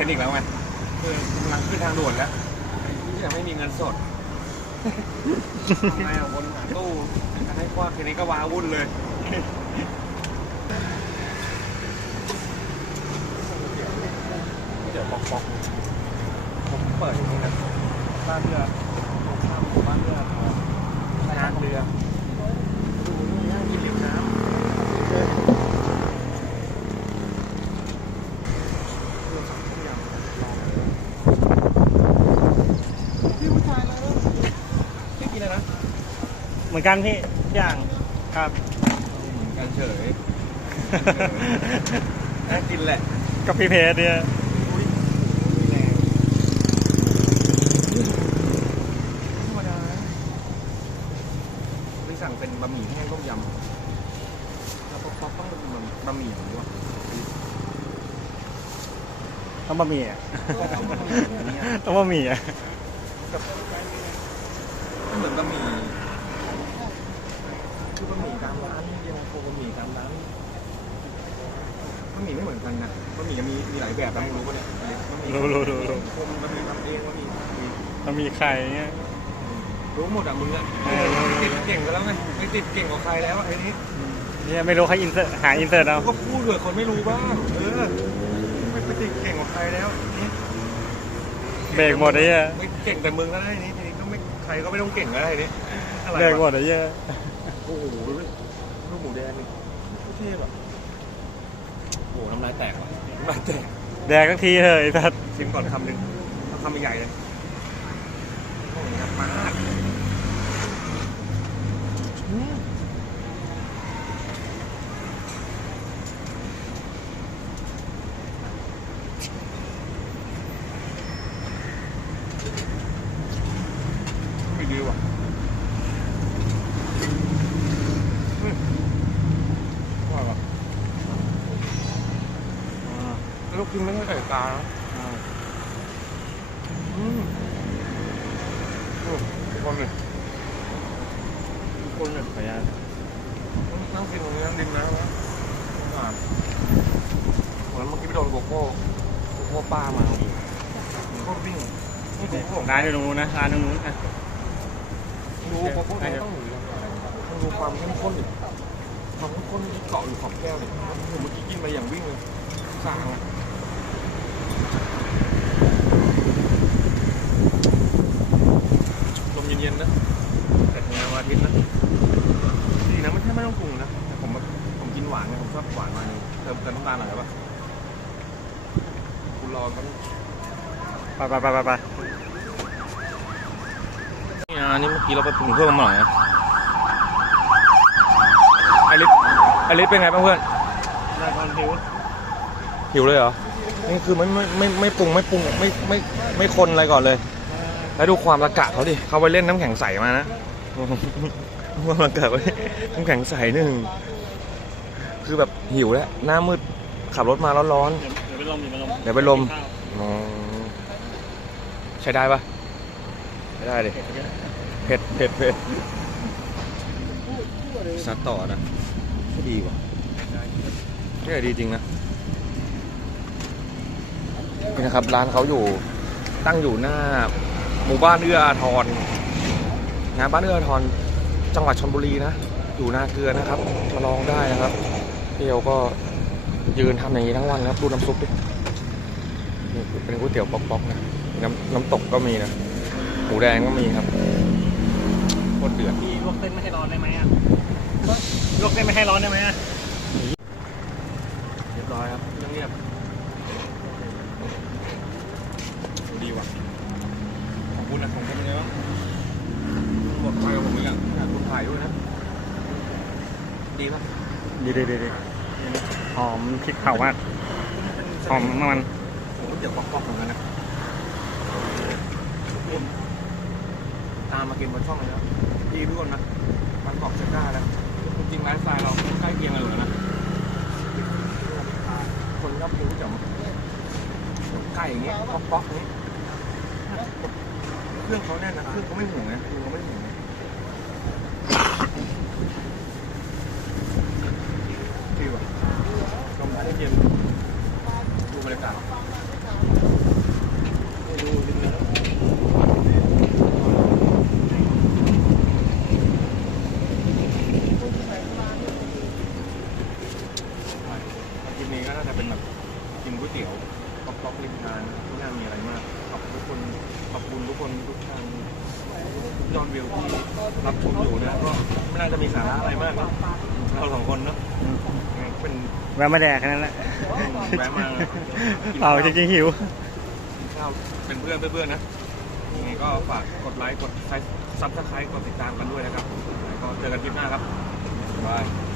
คอนเทนต์อีกแล้วไงคือกำลังขึ้นทางด่วนแล้วยังไม่มีเงินสดทำไงอะวนหาตู้จะให้คว้าคืนนี้ก็ว้าวุ่นเลยเดี๋ยวป๊อกป๊อกผมเปิดอย่างนี้นะบ้านเรือตรงข้ามหมู่บ้านเรือทองทางเรือ ดูนี่นั่งกินริมน้ำพี่ผู้ชายเลยพี่กินอะไรนะ เห มือนกันพี่ทุกอย่างครับกันเฉยน่ากินแหละกับพี่เพจเนี่ยอุ้ยมีแรงไม่ธรรมดานะไปสั่งเป็นบะหมี่แห้งต้มยำแล้วป๊อปป๊อปต้องเป็นบะหมี่หรือวะต้องบะหมี่อะต้องบะหมี่อันเนี้ยต้องบะหมี่อะมันเหมือนบะหมี่คือ บะหมี่ตามร้านเย็นตาโฟบะหมี่ตามร้านบะหมี่ไม่เหมือนกันนะบะหมี่จะมีมีหลายแบบนะมึงรู้ปะเนี่ยบะหมี่รู้รู้รู้รู้คมบะหมี่ทำเองบะหมี่มีต้องมีไข่เงี้ยรู้หมดอะมึงอะเออรู้รู้ติดเก่งกันแล้วไงไม่ติดเก่งกว่าใครแล้วไอ้นี่เนี่ยไม่รู้เขาอินเสิร์ตหาอินเสิร์ตเอาก็พูดเผื่อคนไม่รู้บ้างเออไม่ไปติดเก่งกว่าใครแล้วนี่เบรกหมดเลยอะไม่เก่งแต่มึงก็ได้นี่ทีนี้ก็ไม่ใครก็ไม่ต้องเก่งก็ได้นี่อะไรเบรกหมวะดเลยเยอะโอ้โหลูกหมูแดงนี่โคตรเท่แบบโอ้โหน้ำลายแตกว่ะน้ำลายแตกแดกสักทีเถอะไอ้สัส ชิมก่อนคำหนึ่งเอาคำใหญ่เลยโอ้โหหนักมากอืมไม่ดีว่ะอืมอร่อยว่ะอ่าแล้วลู กชิ้นไม่ใช่ไก่กานะอืมอืมทุกคนเลยทุกคนเลยขออนุญาตนั่งกินตรงนี้นั่งดินน้ำนะอ่าเหมือนเมื่อกี้ไปโดนโกโก้โกโก้ป้ามาอีกโคตรวิ่งนี่โกโก้ร้านอยู่ตรงนู้นนะร้านตรงนู้นอะดูโกโก้มันต้องอยู่ยังไงมันดูความเข้มข้นดิความเข้มข้นที่เกาะอยู่ขอบแก้วเนี่ยผมเมื่อกี้กินไปอย่างวิ่งเลยสางอะลมเย็นๆนะแต่งานวันอาทิตย์นะดีนะไม่ใช่ไม่ ต้องปรุงนะแต่ผมแบบผมกินหวานไงผมชอบหวานมานึงเติมเติมน้ำตาลหน่อยได้ปะคุณรอกันไปไปไปไปไปนี่อันนี้เมื่อกี้เราไปปรุงเพิ่มมาหน่อยนะไอริสไอริสเป็นไงบ้างเพื่อนได้คอนทิวหิวเลยเหรอนี่คือไม่ไม่ไม่ไม่ปรุงไม่ปรุงไม่ไม่ไม่คนอะไรก่อนเลย แล้วดูความระกะเขาดิเขาไปเล่นน้ำแข็งใสมานะ ความระกะไป น้ำแข็งใสหนึ่ง คือแบบหิวแล้ว หน้ามืด ขับรถมาร้อนเดี๋ยวไปลมเดี๋ยวไปลมเดี๋ยวไปลมข้าวๆอ๋อใช้ได้ปะใช้ได้ดิ เผ็ดเผ็ดเผ็ดซัดต่อนะก็ดีว่ะนี่ดีจริงนะนี่นะครับ ร้านเขาอยู่ตั้งอยู่หน้า หมู่บ้านเอื้ออาทรงานบ้านเอื้ออาทรจังหวัดชลบุรีนะ อยู่นาเกลือนะครับ มาลองได้นะครับเที่ยวก็ยืนทำอย่างนี้ทั้งวันนะครับดูน้ำซุปดินี่เป็นก๋วยเตี๋ยวป๊อกๆนะน้ำน้ำตกก็มีนะหมูแดงก็มีครับโคตรเดือดพี่ลวกเส้นไม่ให้ร้อนได้ไหมอะลวกเส้นไม่ให้ร้อนได้ไหมอะเรียบร้อยครับเงียบดีว่ะของคุณนะของคุณเป็นไงบ้างบอกไปกับผมอีกอะอยากคุณถ่ายด้วยนะ ดีป่ะดีดีดีดีหอมพริกเผามากหอมน้ำมันผมก็เดี๋ยวป๊อกๆเหมือนกันนะตามมากินบนช่องเลยนะดีทุกคนนะมันบอกจะกล้าแล้วจริงๆไลฟ์สไตล์เราใกล้เคียงกันเลยนะคนชอบกินก๋วยเตี๋ยวไก่อย่างเงี้ยป๊อกๆนี้เครื่องเขาแน่นนะเครื่องเขาไม่ห่วงนะเครื่องเขาไม่ห่วงนะดีว่ะลมพัดเย็นดูบรรยากาศ นี้ก็น่าจะเป็นแบบกินก๋วยเตี๋ยวป๊อกๆริมทางไม่น่ามีอะไรมากขอบทุกคนขอบ คุณทุกคนทุกทางยอดวิวที่รับชมอยู่นะก็ไม่น่าจะมีสาระอะไรมากนะเราสองคนเนาะอืมยังไงก็เป็นแวะมาแดกแค่นั้นแหละแวะมาเปล่าจริงๆหิว กินข้าวเป็นเพื่อนเพื่อนๆนะยังไงก็ฝากกดไลค์กดซับสไครต์กดติดตามกันด้วยนะครับก็เจอกันคลิปหน้าครับบ๊ายบาย